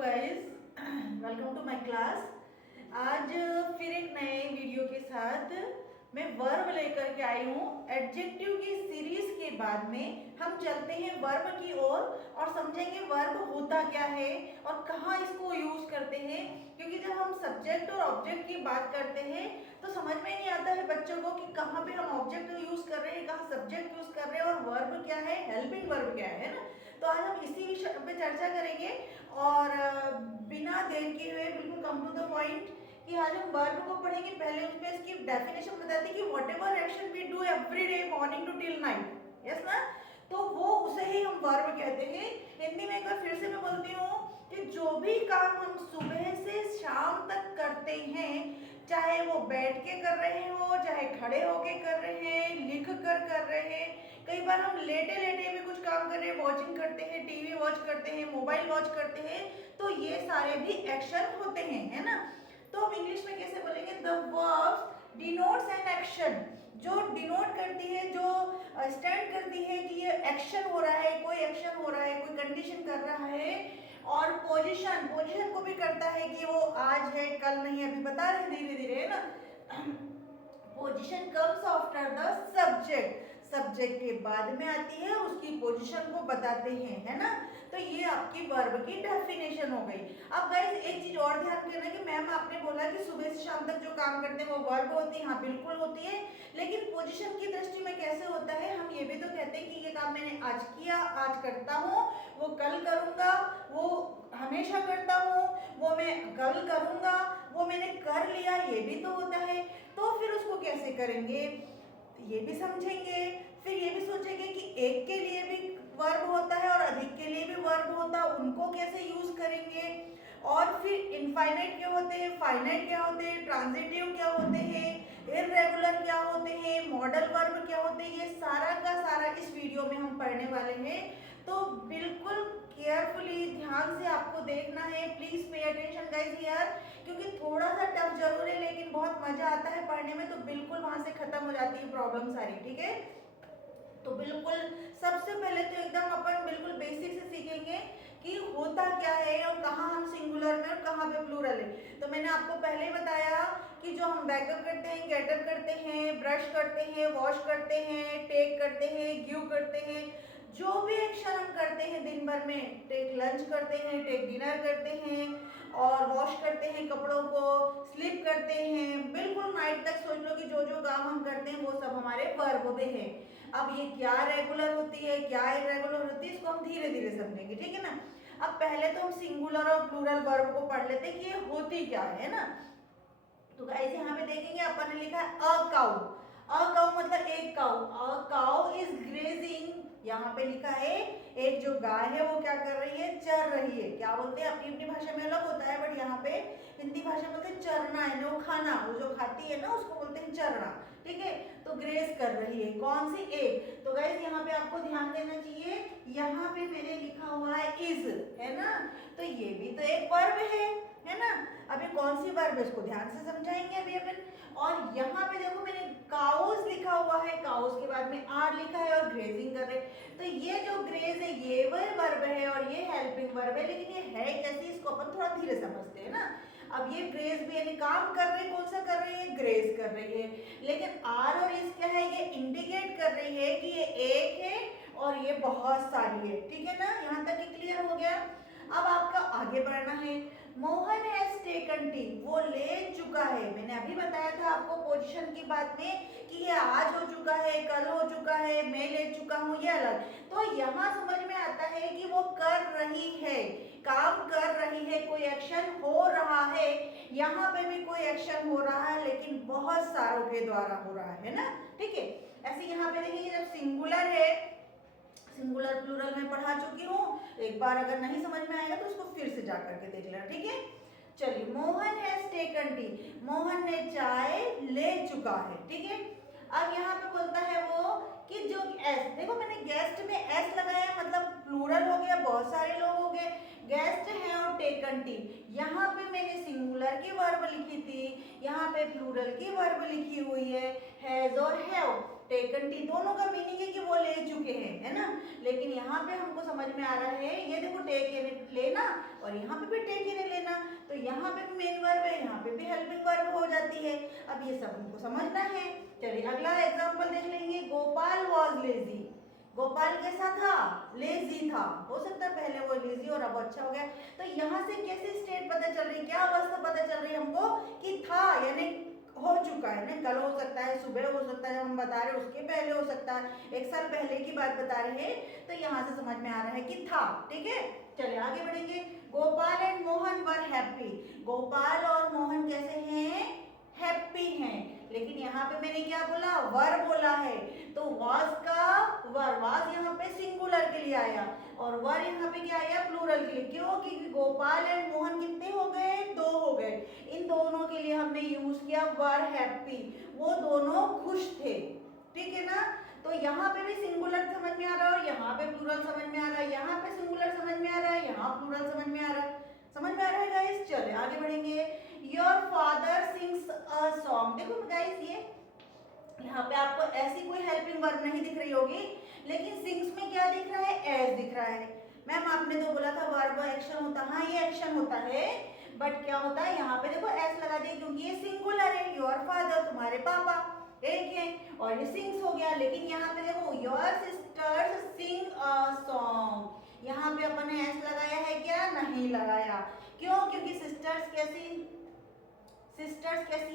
Guys, welcome to my class. आज फिर एक नए वीडियो के साथ मैं वर्ब लेकर के आई हूँ। एडजेक्टिव की सीरीज के बाद में हम चलते हैं वर्ब की ओर और समझेंगे वर्ब होता क्या है और कहाँ इसको यूज करते हैं। क्योंकि जब हम सब्जेक्ट और ऑब्जेक्ट की बात करते हैं तो समझ में नहीं आता है बच्चों को कि कहाँ पे हम ऑब्जेक्ट यूज कर रहे हैं, कहाँ सब्जेक्ट यूज कर रहे हैं और वर्ब क्या है, हेल्पिंग वर्ब क्या है ना। तो आज हम इसी विषय पे चर्चा करेंगे और बिना देर किए हुए बिल्कुल कम टू द पॉइंट कि आज हम वर्ब को पढ़ेंगे। पहले उसमें इसकी डेफिनेशन बताते हैं कि whatever action we do every day morning to till night, yes ना, तो वो उसे ही हम वर्ब कहते हैं। हिंदी में एक बार फिर से मैं बोलती हूँ कि जो भी काम हम सुबह से शाम तक करते हैं, चाहे वो बैठ के कर रहे हो, चाहे खड़े होके कर रहे हैं, लिख कर रहे हैं, कई बार हम लेटे लेटे भी कुछ काम कर रहे हैं, वॉचिंग करते हैं, टीवी वॉच करते हैं, मोबाइल वॉच करते हैं, तो ये सारे भी एक्शन होते हैं, है ना। तो हम इंग्लिश में कैसे बोलेंगे? The verbs denotes an action, जो डिनोट करती है, जो स्टैंड करती है कि ये एक्शन हो रहा है, कोई एक्शन हो रहा है, कोई कंडीशन कर रहा है। और पोजीशन, पोजीशन को भी करता है कि वो आज है कल नहीं, अभी बता रहे धीरे धीरे, है ना। Position comes after the subject, subject के बाद में आती है, उसकी पोजीशन को बताते हैं, है ना। तो ये आपकी वर्ब की डेफिनेशन हो गई। अब गाइस एक चीज और ध्यान देना कि मैम आपने बोला कि सुबह से शाम तक जो काम करते हैं वो वर्ब होती है। हाँ बिल्कुल होती है, लेकिन पोजीशन की दृष्टि में कैसे होता है, हम ये भी तो कहते हैं कि ये काम मैंने आज किया, आज करता हूँ, वो कल करूंगा, वो हमेशा करता हूँ, वो मैं कल करूंगा, वो मैंने कर लिया, ये भी तो होता है। तो फिर उसको कैसे करेंगे ये भी समझेंगे। फिर ये भी सोचेंगे कि एक के लिए भी वर्ब होता है और अधिक के लिए भी वर्ब होता है, उनको कैसे यूज करेंगे। और फिर इनफाइनाइट क्या होते हैं, फाइनाइट क्या होते हैं, ट्रांजिटिव क्या होते हैं, इररेगुलर क्या होते हैं, मॉडल वर्ब क्या होते हैं, ये सारा का सारा इस वीडियो में हम पढ़ने वाले हैं। तो बिल्कुल केयरफुली ध्यान से आपको देखना है, please pay attention guys here, क्योंकि थोड़ा सा टफ जरूर है लेकिन बहुत मजा आता है पढ़ने में। तो बिल्कुल वहां से खत्म हो जाती है प्रॉब्लम सारी, ठीक है। तो बिल्कुल सबसे पहले तो एकदम अपन बिल्कुल बेसिक से सीखेंगे कि होता क्या है और कहाँ हम सिंगुलर में और कहाँ पे प्लूरल है। तो मैंने आपको पहले ही बताया कि जो हम बैकअप करते हैं, गेटअप करते हैं, ब्रश करते हैं, वॉश करते हैं, टेक करते हैं, गिव करते हैं, जो भी एक्शन हम करते हैं दिन भर में, टेक लंच करते हैं, टेक डिनर करते हैं और वॉश करते हैं कपड़ों को, स्लीप करते हैं, बिल्कुल नाइट तक सोच लो कि जो जो काम हम करते हैं वो सब हमारे वर्ब में है। अब ये क्या रेगुलर होती है, क्या इरेगुलर होती है, इसको हम धीरे धीरे समझेंगे, ठीक है ना। अब पहले तो हम सिंगुलर और प्लूरल वर्ब को पढ़ लेते हैं कि ये होती क्या है ना। तो गाइस यहाँ पे देखेंगे अपन ने लिखा है अ काउ, अ काउ मतलब एक cow, a cow is grazing, यहाँ पे लिखा है एक जो गाय है वो क्या कर रही है, चर रही है। क्या बोलते हैं, अपनी अपनी भाषा में अलग होता है, बट यहाँ पे हिंदी भाषा में बोलते हैं चरना, है ना, खाना, वो जो खाती है ना उसको बोलते हैं चरना, ठीक है। तो ग्रेज कर रही है, कौन सी, एक। तो गाइस यहाँ पे आपको ध्यान देना चाहिए, यहाँ पे मैंने लिखा हुआ है इज, है ना, तो ये भी तो एक वर्ब है ना। अभी कौन सी वर्ब है इसको ध्यान से समझाएंगे अभी अपन। और यहाँ पे देखो मैंने काउस लिखा हुआ है, काउस के बाद में आर लिखा है और ग्रेजिंग कर रहे हैं। तो ये जो ग्रेज है ये वह वर्ब है और ये हेल्पिंग वर्ब है, लेकिन ये है कैसी, इसको अपन थोड़ा धीरे समझते हैं ना। अब ये ग्रेज भी यानी काम कर रही है, कौन सा कर रही है, ग्रेज कर रही है, लेकिन आर और इस क्या है, ये इंडिकेट कर रही है कि ये एक है और ये बहुत सारी है, ठीक है ना। यहाँ तक क्लियर हो गया। अब आपका आगे बढ़ना है। मोहन हैज टेकन टी, वो ले चुका है। मैंने अभी बताया था आपको पोजीशन की बात में कि ये आज हो चुका है, कल हो चुका है, मैं ले चुका हूँ, ये अलग। तो यहाँ समझ में आता है कि वो कर रही है, काम कर रही है, कोई एक्शन हो रहा है। यहाँ पे भी कोई एक्शन हो रहा है लेकिन बहुत सारों के द्वारा हो रहा है ना, ठीक है। ऐसे यहाँ पे देखिए जब सिंगुलर है, सिंगुलर प्लूरल में पढ़ा चुकी हूँ, एक बार अगर नहीं समझ में आएगा तो उसको फिर से जा करके देख लेना, ठीक है। चलिए, Mohan has taken T, Mohan ने चाय ले चुका है, ठीक है। अब यहाँ पे बोलता है वो कि जो एस, देखो मैंने गेस्ट में एस लगाया मतलब प्लूरल हो गया, बहुत सारे लोग हो गए, गेस्ट है और टेकन टी। यहाँ पे मैंने सिंगुलर की वर्ब लिखी थी, यहाँ पे प्लूरल की वर्ब लिखी हुई हैज और हैव। टेकन टी दोनों का मीनिंग है कि वो ले चुके हैं, है ना, लेकिन यहाँ पे हमको समझ में आ रहा है, ये देखो टेक लेना और और यहाँ पे भी टेक ही नहीं लेना, तो यहाँ पे भी मेन वर्ब है, यहाँ पे भी हेल्पिंग वर्ब हो जाती है। अब ये सब हमको समझना है। चलिए अगला एग्जाम्पल देख लेंगे। Gopal was lazy. गोपाल कैसा था? लेजी था। हो सकता है पहले वो लेजी और अब अच्छा हो गया। तो यहाँ से कैसे स्टेट पता चल रही है, क्या अवस्था पता चल रही है हमको कि था यानी हो चुका है ना, कल हो सकता है, सुबह हो सकता है, हम बता रहे उसके पहले हो सकता है, एक साल पहले की बात बता रहे हैं, तो यहाँ से समझ में आ रहा है कि था। ठीक है, चलिए आगे बढ़ेंगे। Gopal and Mohan were happy. Gopal और मोहन कैसे हैं? हैप्पी हैं। लेकिन यहाँ पे मैंने क्या बोला? वर बोला है, तो वाज का वर, वाज यहाँ पे सिंगुलर के लिए आया और वर यहाँ पे क्या आया? प्लूरल के लिए। क्यों? क्योंकि गोपाल एंड मोहन कितने हो गए? दो हो गए। इन दोनों के लिए हमने यूज किया वर हैप्पी, वो दोनों खुश थे। ठीक है ना, तो यहाँ पे भी सिंगुलर समझ में आ रहा है और यहाँ पे प्लूरल समझ में आ रहा है, यहाँ पे सिंगुलर समझ में आ रहा है, यहाँ प्लूरल समझ में आ रहा है। समझ में आ रहा है गाइस? चलिए आगे बढ़ेंगे। Your father sings a song. देखो गाइस, ये यहाँ पे आपको ऐसी कोई हेल्पिंग वर्ब नहीं दिख रही होगी, लेकिन सिंग्स में क्या दिख रहा है? एज दिख रहा है। मैम आपने तो बोला था वर्ब एक्शन होता, हाँ ये एक्शन होता है, बट क्या होता है यहाँ पे देखो एस लगा दिया क्योंकि ये सिंगुलर है। योर फादर तुम्हारे पापा एक है और ये सिंग्स हो गया। लेकिन यहाँ पे देखो your sisters sing a song, यहाँ पे अपन ने एस लगाया है क्या? नहीं लगाया। क्यों? क्योंकि सिस्टर्स कैसी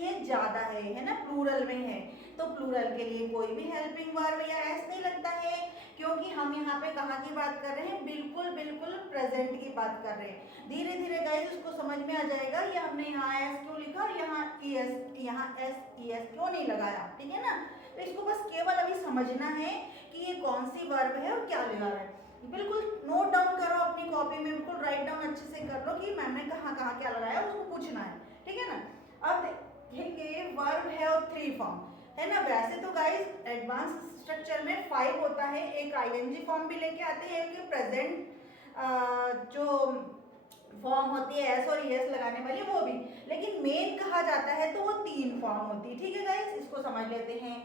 है? ज्यादा है ना, प्लूरल में है, तो प्लूरल के लिए कोई भी हेल्पिंग वर्ब या एस नहीं लगता है, क्योंकि हम यहाँ पे कहाँ की बात कर रहे हैं? बिल्कुल बिल्कुल प्रेजेंट की बात कर रहे हैं। धीरे धीरे गाइस उसको समझ में आ जाएगा। ये हमने यहाँ एस क्यों लिखा और यहाँ एस, यहाँ एस ई एस क्यों नहीं लगाया, ठीक है ना। तो इसको बस केवल अभी समझना है कि ये कौन सी वर्ब है और क्या लगा रहा है। बिल्कुल नोट डाउन करो अपनी कॉपी में, बिल्कुल राइट डाउन अच्छे से कर लो कि मैम ने कहाँ कहाँ क्या लगाया, उसको पूछना है, ठीक है ना। अब देखेंगे वर्ब है और 3 फॉर्म है ना। वैसे तो गाइस एडवांस स्ट्रक्चर में 5 होता है, एक आईएनजी फॉर्म भी लेके आते हैं कि प्रेजेंट जो फॉर्म होती है एस और ईएस लगाने वाली वो भी, लेकिन मेन कहा जाता है तो वो 3 फॉर्म होती है। ठीक है गाइस, इसको समझ लेते हैं।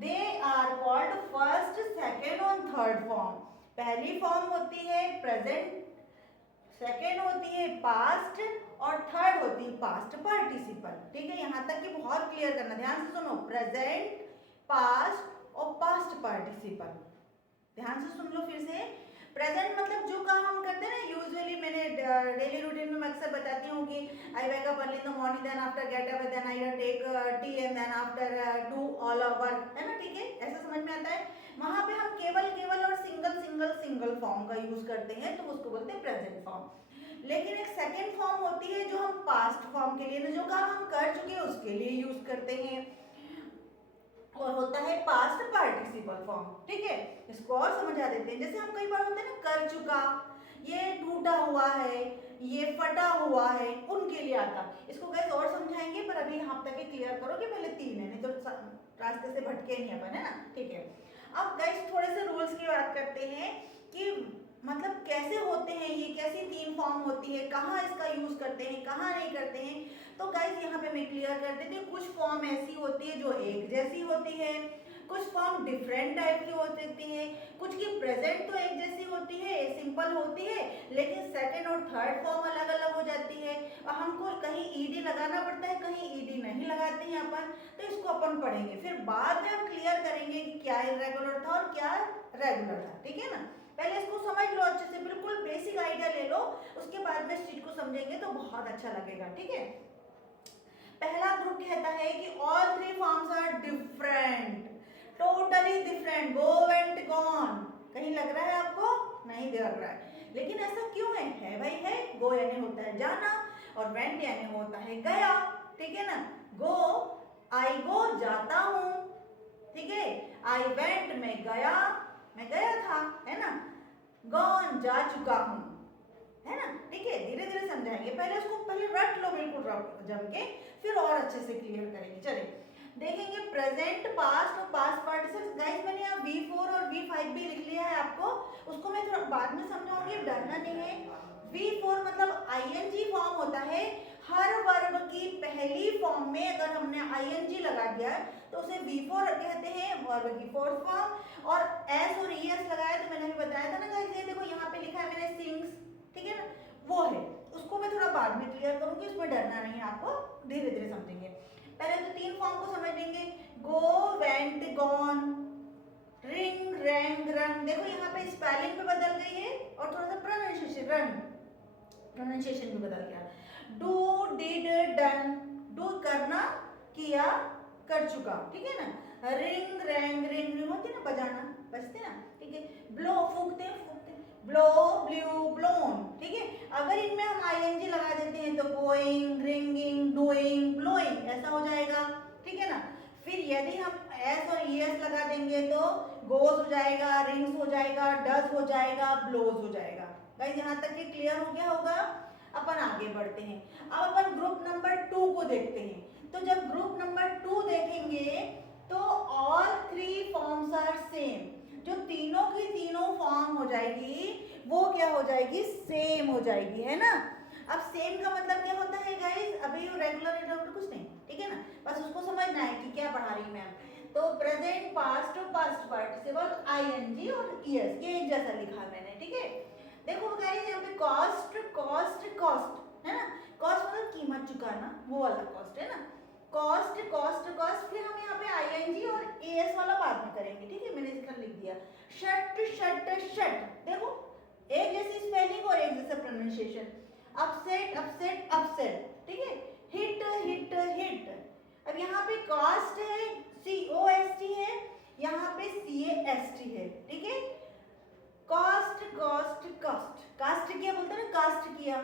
They are called first, second और थर्ड फॉर्म। पहली फॉर्म होती है प्रेजेंट, सेकेंड होती है पास्ट और थर्ड होती है पास्ट पार्टिसिपल। ठीक है, यहाँ तक कि बहुत क्लियर करना, ध्यान से सुनो। प्रेजेंट, पास्ट और पास्ट पार्टिसिपल, ध्यान से सुन लो फिर से। प्रेजेंट मतलब जो काम हम करते हैं ना, यूजुअली मैंने डेली रूटीन में अक्सर बताती हूँ कि I wake up early in the morning, then after get up, then I take tea and then after do all our work, है ना। ठीक है, ऐसा समझ में आता है। वहां पे हम केवल और सिंगल फॉर्म का यूज करते हैं, तो उसको बोलते हैं प्रेजेंट फॉर्म। लेकिन एक सेकेंड फॉर्म होती है जो हम पास्ट फॉर्म के लिए, जो काम हम कर चुके हैं उसके लिए यूज करते हैं, और होता है पास्ट पार्टिसिपल फॉर्म। ठीक है, इसको और समझा देते हैं। जैसे हम कई बार होते हैं ना, कर चुका, ये टूटा हुआ है, ये फटा हुआ है, उनके लिए आता। इसको गाइस और समझाएंगे, पर अभी यहाँ तक क्लियर करो कि पहले 3 है, नहीं तो रास्ते से भटके नहीं अपन, है ना। ठीक है, अब गाइस थोड़े से रूल्स की बात करते हैं कि मतलब कैसे होते हैं ये, कैसी 3 फॉर्म होती है, कहाँ इसका यूज करते हैं, कहाँ नहीं करते हैं। तो गाइस यहाँ पे मैं क्लियर कर देती हूँ। कुछ फॉर्म ऐसी होती है जो एक जैसी होती है, कुछ फॉर्म डिफरेंट टाइप की होती है, कुछ की प्रेजेंट तो एक जैसी होती है, सिंपल होती है, लेकिन सेकंड और थर्ड फॉर्म अलग अलग हो जाती है। और हमको कहीं ईडी लगाना पड़ता है, कहीं ईडी नहीं लगाते हैं अपन, तो इसको अपन पढ़ेंगे, फिर बाद में हम क्लियर करेंगे कि क्या इरेगुलर था और क्या रेगुलर था। ठीक है ना, पहले इसको समझ लो अच्छे से, बिल्कुल बेसिक आइडिया ले लो, उसके बाद में इस चीज को समझेंगे तो बहुत अच्छा लगेगा। ठीक है, पहला ग्रुप कहता है कि all 3 forms are different, totally different. Go went gone, कहीं लग रहा है आपको? नहीं लग रहा है, लेकिन ऐसा क्यों है भाई? है, गो यानी होता है जाना और वेंट यानी होता है गया। ठीक है ना, गो, आई गो जाता हूँ, ठीक है, आई वेंट मैं गया, मैं गया था, है ना। गॉन जा चुका हूँ, है ना। ठीक है, धीरे धीरे समझाएंगे, पहले उसको पहले रट लो बिल्कुल जम के, फिर और अच्छे से क्लियर करेंगे। चलिए देखेंगे प्रेजेंट, पास्ट और पास्ट पार्टिसिपल्स। गाइस मैंने यहाँ V4 और V5 भी लिख लिया है आपको, उसको मैं थोड़ा बाद में समझाऊंगी, डरना नहीं है। V4 मतलब आईएनजी फॉर्म होता है। हर वर्ब की पहली फॉर्म में अगर हमने आईएनजी लगा दिया तो उसे V4 कहते हैं, वर्ब की फोर्थ फॉर्म। और एस और ईएस लगाया तो मैंने भी बताया था ना गाइस, ये देखो यहाँ पे लिखा है मैंने सिंग्स, ठीक है ना, वो है, बाद में क्लियर करूंगी, उसमें डरना नहीं है आपको, धीरे धीरे समझेंगे। पहले तो 3 फॉर्म को समझ लेंगे, go, went, gone, ring, rang, run. देखो यहाँ पे स्पेलिंग भी बदल गई है और थोड़ा सा प्रोनाउंसिएशन भी बदल गया। डू, डिड, डन, डू करना, किया, कर चुका, ठीक है ना। रिंग, रैंग, रिंग होती है ना बजाना, बजते ना, ठीक है। ब्लो, फूकते, ब्लो, ब्लू, ब्लोन, ठीक है। अगर इनमें हम आईएनजी लगा देते हैं तो गोइंग, रिंगिंग, डूइंग, ब्लोइंग ऐसा हो जाएगा, ठीक है ना। फिर यदि हम एस और ईएस लगा देंगे तो गोज हो जाएगा, रिंग्स हो जाएगा, डज हो जाएगा, ब्लोज हो जाएगा। गाइस यहाँ तक ये क्लियर हो गया होगा। अपन आगे बढ़ते हैं। अब अपन ग्रुप नंबर 2 को देखते हैं। तो जब ग्रुप नंबर 2 देखेंगे तो ऑल 3 फॉर्म्स आर सेम, जो तीनों की तीनों फॉर्म हो जाएगी वो क्या हो जाएगी, सेम हो जाएगी, है ना। अब सेम का मतलब क्या होता है गाइस, अभी रेगुलर इररेगुलर कुछ नहीं, ठीक है ना, बस उसको समझना है कि क्या पढ़ा रही मैम। तो प्रेजेंट, पास्ट और पास्ट पार्टिसिपल, आईएनजी और ईएस, ये एक जैसा लिखा मैंने, ठीक है। देखो गाइस यहाँ पे कॉस्ट, कॉस्ट, कॉस्ट, है ना। कॉस्ट मतलब कीमत चुकाना, वो वाला कॉस्ट, है ना। Cost, cost, cost. फिर हम यहाँ पे आईएनजी और एएस वाला बाद में करेंगे, ठीक है, मैंने इसका लिख दिया। शट, शट, शट, देखो एक जैसी स्पेलिंग और एक जैसा प्रोनाउंसिएशन। अपसेट, अपसेट, अपसेट, ठीक है। Hit, hit, hit. अब यहाँ पे कॉस्ट है, COST है, यहाँ पे CAST है, ठीक है। कॉस्ट, कॉस्ट, कॉस्ट, कास्ट किया बोलते हैं ना, कास्ट किया।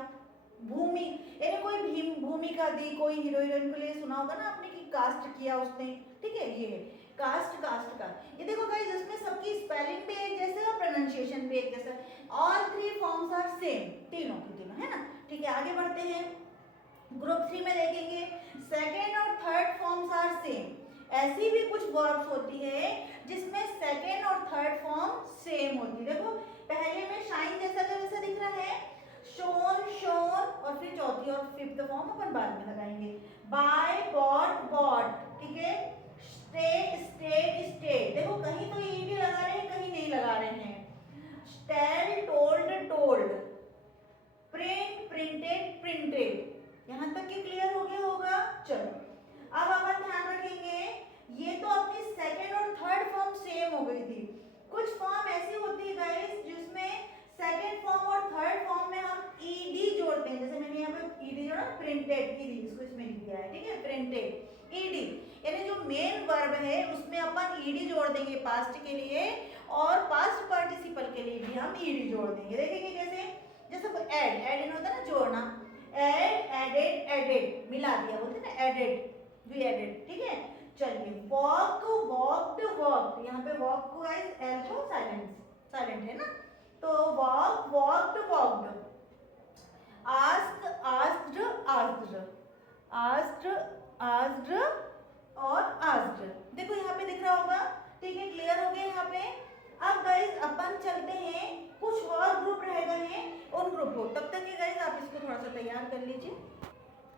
भूमि, यानी कोई भूमिका दी, कोई हीरो हीरोइन को लिए सुना होगा ना आपने कि कास्ट किया उसने, ठीक है। ये है कास्ट, कास्ट का। ये देखो गाइस इसमें सबकी स्पेलिंग भी एक जैसे और प्रोनाउंसिएशन भी एक जैसा। ऑल 3 फॉर्म्स आर सेम, तीनों की तीनों, है ना। ठीक है, आगे बढ़ते हैं। ग्रुप 3 में देखेंगे सेकेंड और थर्ड फॉर्म्स आर सेम। ऐसी भी कुछ वर्ब्स होती है जिसमें सेकेंड और थर्ड फॉर्म सेम होती है। देखो पहले में शाइन जैसा का वैसा दिख रहा है, शोन, शोन, और फिर चौथी और फिफ्थ फॉर्म अपन बाद में लगाएंगे। बाय, बॉट, बॉट, ठीक है। State, state, state. देखो कहीं तो ईडी लगा रहे हैं, कहीं नहीं लगा रहे हैं। Tell, told, told. Print, printed, printed. यहाँ तक कि क्लियर हो गया होगा। चलो अब अपन ध्यान रखेंगे, ये तो अपनी सेकेंड और थर्ड फॉर्म सेम हो गई थी। कुछ फॉर्म ऐसी होती है गाइस जिसमें सेकेंड फॉर्म और थर्ड फॉर्म में हम ईडी जोड़ते हैं। जैसे मैंने यहाँ पे ईडी जोड़ा, प्रिंटेड, ईडी इसको इसमें लिख दिया है, ठीक है, प्रिंटेड, ईडी। यानी जो मेन वर्ब है उसमें अपन ईडी जोड़ देंगे पास्ट के लिए, और पास्ट पार्टिसिपल के लिए भी हम ईडी जोड़ देंगे। देखेंगे कैसे, जैसे ऐड होता है ना, जोड़ना, ऐड, एडेड, एडेड, मिला दिया बोलते हैं ना, एडेड, वी एडेड, ठीक है। चलिए वॉक, वॉक्ड, वॉक्ड। यहाँ पे वॉक को गाइस एल को साइलेंट है ना, तो walk, walked, walked. Ask, asked, asked, asked, asked और आस्क्ड। देखो यहाँ पे दिख रहा होगा, ठीक है, क्लियर हो गया यहाँ पे। अब गाइस अपन चलते हैं, कुछ और ग्रुप रह गए हैं, उन ग्रुप को। तब तक ये गाइस आप इसको थोड़ा सा तैयार कर लीजिए।